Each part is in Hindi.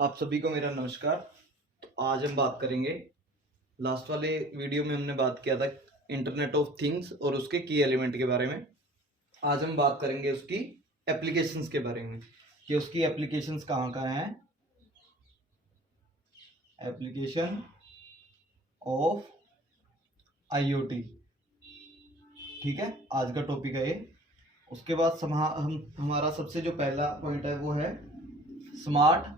आप सभी को मेरा नमस्कार। तो आज हम बात करेंगे, लास्ट वाले वीडियो में हमने बात किया था इंटरनेट ऑफ थिंग्स और उसके की एलिमेंट के बारे में। आज हम बात करेंगे उसकी एप्लीकेशंस के बारे में कि उसकी एप्लीकेशंस कहाँ कहाँ हैं। एप्लीकेशन ऑफ आईओटी, ठीक है, आज का टॉपिक है ये। उसके बाद हमारा सबसे जो पहला पॉइंट है वो है स्मार्ट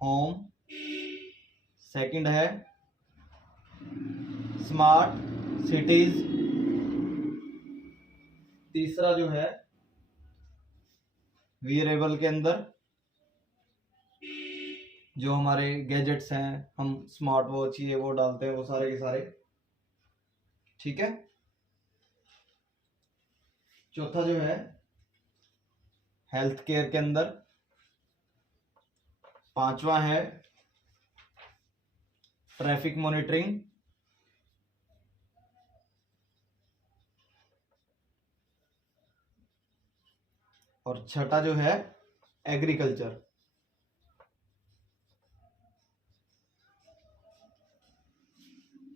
होम, सेकंड है स्मार्ट सिटीज, तीसरा जो है वियरेबल के अंदर जो हमारे गैजेट्स हैं, हम स्मार्ट वॉच ये वो डालते हैं, वो सारे के सारे, ठीक है। चौथा जो है हेल्थ केयर के अंदर, पांचवा है ट्रैफिक मॉनिटरिंग, और छठा जो है एग्रीकल्चर।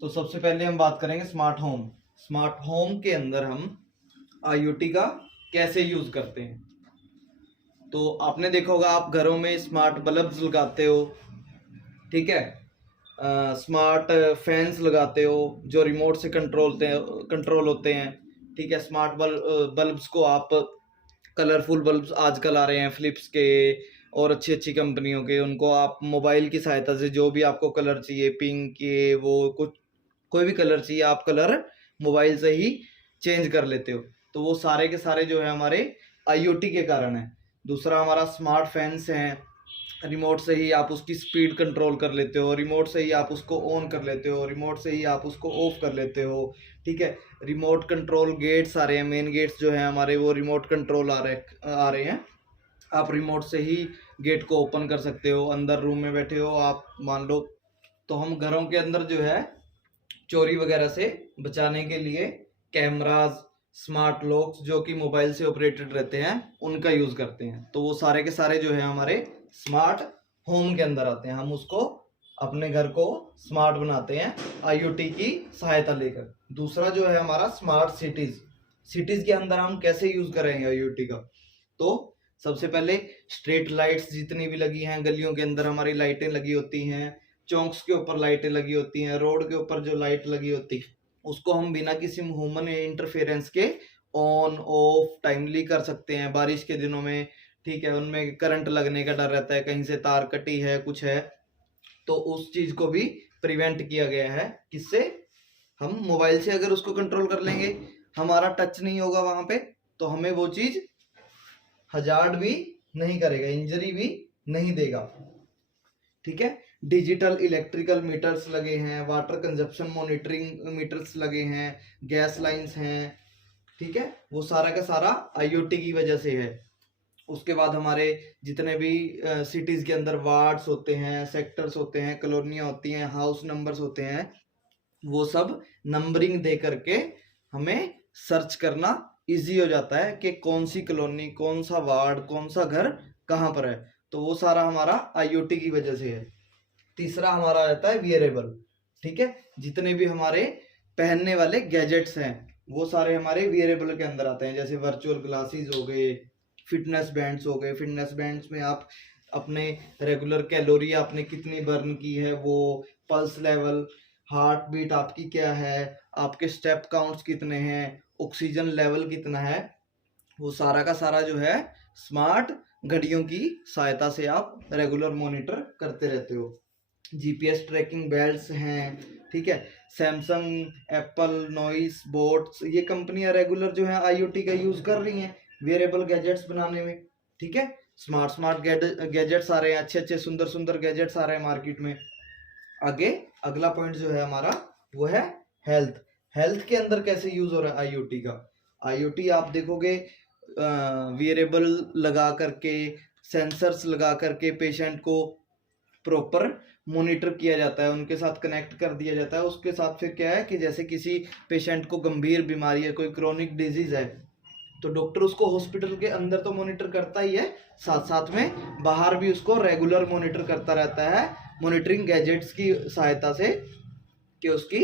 तो सबसे पहले हम बात करेंगे स्मार्ट होम। स्मार्ट होम के अंदर हम आईओटी का कैसे यूज करते हैं। तो आपने देखा होगा, आप घरों में स्मार्ट बल्ब्स लगाते हो, ठीक है, स्मार्ट फैंस लगाते हो जो रिमोट से कंट्रोल होते हैं, ठीक है। स्मार्ट बल्ब्स को आप, कलरफुल बल्ब्स आजकल आ रहे हैं फिलिप्स के और अच्छी अच्छी कंपनियों के, उनको आप मोबाइल की सहायता से जो भी आपको कलर चाहिए, पिंक ये वो कुछ कोई भी कलर चाहिए, आप कलर मोबाइल से ही चेंज कर लेते हो। तो वो सारे के सारे जो है हमारे आईओटी के कारण है। दूसरा हमारा स्मार्ट फैंस हैं, रिमोट से ही आप उसकी स्पीड कंट्रोल कर लेते हो, रिमोट से ही आप उसको ऑन कर लेते हो, रिमोट से ही आप उसको ऑफ कर लेते हो, ठीक है। रिमोट कंट्रोल गेट्स आ रहे हैं, मेन गेट्स जो है हमारे वो रिमोट कंट्रोल आ रहे हैं। आप रिमोट से ही गेट को ओपन कर सकते हो। अंदर रूम में बैठे हो आप, मान लो, तो हम घरों के अंदर जो है चोरी वगैरह से बचाने के लिए कैमराज, स्मार्ट लॉक्स जो कि मोबाइल से ऑपरेटेड रहते हैं, उनका यूज करते हैं। तो वो सारे के सारे जो है हमारे स्मार्ट होम के अंदर आते हैं। हम उसको अपने घर को स्मार्ट बनाते हैं आईओटी की सहायता लेकर। दूसरा जो है हमारा स्मार्ट सिटीज। सिटीज के अंदर हम कैसे यूज करेंगे आईओटी का। तो सबसे पहले स्ट्रीट लाइट्स जितनी भी लगी हैं, गलियों के अंदर हमारी लाइटें लगी होती हैं, चौंक्स के ऊपर लाइटें लगी होती हैं, रोड के ऊपर जो लाइट लगी होती है, उसको हम बिना किसी ह्यूमन इंटरफेरेंस के ऑन ऑफ टाइमली कर सकते हैं। बारिश के दिनों में, ठीक है, उनमें करंट लगने का डर रहता है, कहीं से तार कटी है, कुछ है, तो उस चीज को भी प्रिवेंट किया गया है। किससे? हम मोबाइल से अगर उसको कंट्रोल कर लेंगे, हमारा टच नहीं होगा वहां पे, तो हमें वो चीज हजार्ड भी नहीं करेगा, इंजरी भी नहीं देगा, ठीक है। डिजिटल इलेक्ट्रिकल मीटर्स लगे हैं, वाटर कंजप्शन मॉनिटरिंग मीटर्स लगे हैं, गैस लाइंस हैं, ठीक है। वो सारा का सारा आईओटी की वजह से है। उसके बाद हमारे जितने भी सिटीज के अंदर वार्ड्स होते हैं, सेक्टर्स होते हैं, कॉलोनियां होती हैं, हाउस नंबर्स होते हैं, वो सब नंबरिंग दे करके हमें सर्च करना इजी हो जाता है कि कौन सी कॉलोनी, कौन सा वार्ड, कौन सा घर कहाँ पर है। तो वो सारा हमारा आईओटी की वजह से है। तीसरा हमारा रहता है वियरेबल, ठीक है। जितने भी हमारे पहनने वाले गैजेट्स हैं, वो सारे हमारे वियरेबल के अंदर आते हैं। जैसे वर्चुअल ग्लासेस हो गए, फिटनेस बैंड्स हो गए। फिटनेस बैंड्स में आप अपने रेगुलर कैलोरी आपने कितनी बर्न की है, वो पल्स लेवल, हार्ट बीट आपकी क्या है, आपके स्टेप काउंट्स कितने हैं, ऑक्सीजन लेवल कितना है, वो सारा का सारा जो है स्मार्ट घड़ियों की सहायता से आप रेगुलर मॉनिटर करते रहते हो। जीपीएस ट्रैकिंग बेल्ट्स हैं, ठीक है। सैमसंग, एप्पल, नॉइस, बोट्स, ये कंपनियां रेगुलर जो है आईओटी का यूज कर रही हैं वेयरेबल गैजेट्स बनाने में, ठीक है। स्मार्ट गैजेट्स आ रहे हैं, अच्छे अच्छे सुंदर सुंदर गैजेट्स आ रहे हैं मार्केट में। आगे अगला पॉइंट जो है हमारा वो है हेल्थ। हेल्थ के अंदर कैसे यूज हो रहा है आईओटी का। आईओटी आप देखोगे वियरेबल लगा करके, सेंसर्स लगा करके पेशेंट को प्रॉपर मॉनिटर किया जाता है, उनके साथ कनेक्ट कर दिया जाता है। उसके साथ फिर क्या है कि जैसे किसी पेशेंट को गंभीर बीमारी है, कोई क्रोनिक डिजीज है, तो डॉक्टर उसको हॉस्पिटल के अंदर तो मॉनिटर करता ही है, साथ साथ में बाहर भी उसको रेगुलर मॉनिटर करता रहता है, मॉनिटरिंग गैजेट्स की सहायता से, कि उसकी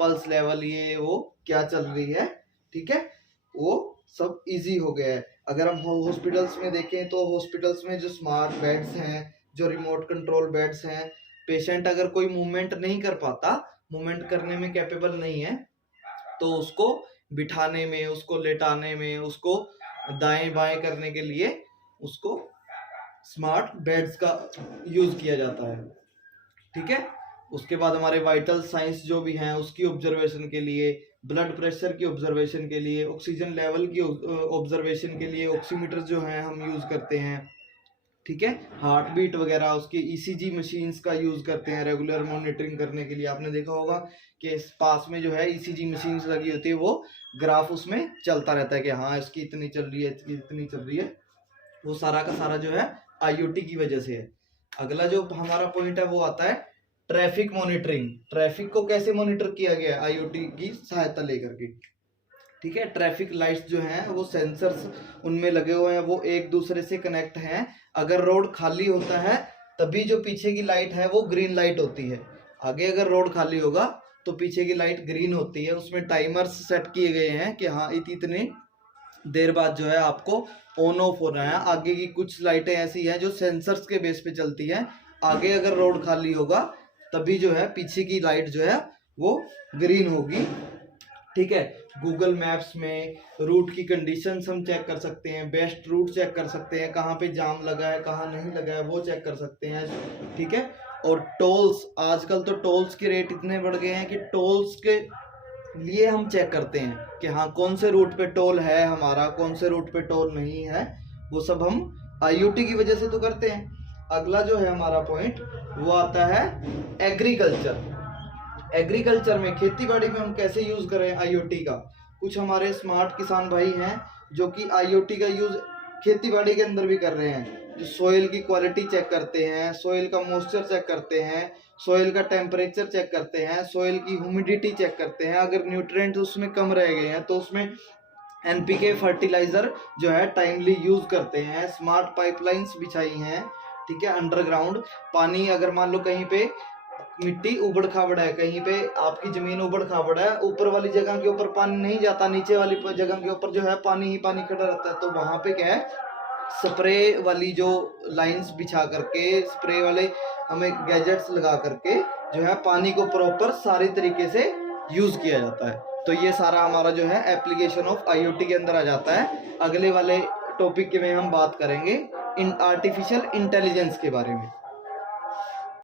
पल्स लेवल ये वो क्या चल रही है। ठीक है, वो सब इजी हो गया है। अगर हम हॉस्पिटल्स में देखें तो हॉस्पिटल्स में जो स्मार्ट बेड्स हैं, जो रिमोट कंट्रोल बेड्स हैं, पेशेंट अगर कोई मूवमेंट नहीं कर पाता, मूवमेंट करने में कैपेबल नहीं है, तो उसको बिठाने में, उसको लेटाने में, उसको दाएं बाएं करने के लिए उसको स्मार्ट बेड्स का यूज किया जाता है। ठीक है, उसके बाद हमारे वाइटल साइंस जो भी हैं उसकी ऑब्जर्वेशन के लिए, ब्लड प्रेशर की ऑब्जर्वेशन के लिए, ऑक्सीजन लेवल की ऑब्जर्वेशन के लिए ऑक्सीमीटर जो हैं हम यूज करते हैं। ठीक है, हार्ट बीट वगैरह उसके ईसीजी मशीन्स का यूज करते हैं रेगुलर मॉनिटरिंग करने के लिए। आपने देखा होगा कि पास में जो है ईसीजी मशीन्स लगी होती है, वो ग्राफ उसमें चलता रहता है कि हाँ इसकी इतनी चल रही है, इसकी इतनी चल रही है। वो सारा का सारा जो है आईओटी की वजह से है। अगला जो हमारा पॉइंट है वो आता है ट्रैफिक मॉनिटरिंग। ट्रैफिक को कैसे मॉनिटर किया गया है आईओटी की सहायता लेकर के। ठीक है, ट्रैफिक लाइट्स जो हैं वो सेंसर्स उनमें लगे हुए हैं, वो एक दूसरे से कनेक्ट हैं। अगर रोड खाली होता है तभी जो पीछे की लाइट है वो ग्रीन लाइट होती है। आगे अगर रोड खाली होगा तो पीछे की लाइट ग्रीन होती है। उसमें टाइमर्स सेट किए गए हैं कि हाँ इतनी देर बाद जो है आपको ऑन ऑफ होना है। आगे की कुछ लाइटें ऐसी हैं जो सेंसर्स के बेस पे चलती हैं। आगे अगर रोड खाली होगा तभी जो है पीछे की लाइट जो है वो ग्रीन होगी। ठीक है, गूगल मैप्स में रूट की कंडीशंस हम चेक कर सकते हैं, बेस्ट रूट चेक कर सकते हैं, कहाँ पे जाम लगा है कहाँ नहीं लगा है वो चेक कर सकते हैं। ठीक है, और टोल्स, आजकल तो टोल्स के रेट इतने बढ़ गए हैं कि टोल्स के लिए हम चेक करते हैं कि हाँ कौन से रूट पे टोल है हमारा, कौन से रूट पे टोल नहीं है। वो सब हम आईओटी की वजह से तो करते हैं। अगला जो है हमारा पॉइंट वो आता है एग्रीकल्चर। एग्रीकल्चर में, खेती बाड़ी में हम कैसे यूज करें आईओटी का। कुछ हमारे स्मार्ट किसान भाई हैं जो कि आईओटी का यूज खेती बाड़ी के अंदर भी कर रहे हैं, जो सोइल की क्वालिटी चेक करते हैं, सोइल का मॉइस्चर चेक करते हैं, सोइल का टेम्परेचर चेक करते हैं, सोइल की ह्यूमिडिटी चेक करते हैं। अगर न्यूट्रिएंट्स उसमें कम रह गए हैं तो उसमें एनपीके फर्टिलाइजर जो है टाइमली यूज करते हैं। स्मार्ट पाइपलाइंस बिछाई हैं। ठीक है, अंडरग्राउंड पानी, अगर मान लो कहीं पे मिट्टी उबड़ खाबड़ है, कहीं पे आपकी जमीन उबड़ खाबड़ है, ऊपर वाली जगह के ऊपर पानी नहीं जाता, नीचे वाली जगह के ऊपर जो है पानी ही पानी खड़ा रहता है, तो वहां पे क्या है स्प्रे वाली जो लाइंस बिछा करके, स्प्रे वाले हमें गैजेट्स लगा करके जो है पानी को प्रॉपर सारी तरीके से यूज किया जाता है। तो ये सारा हमारा जो है एप्लीकेशन ऑफ आईओटी के अंदर आ जाता है। अगले वाले टॉपिक में हम बात करेंगे इन आर्टिफिशियल इंटेलिजेंस के बारे में।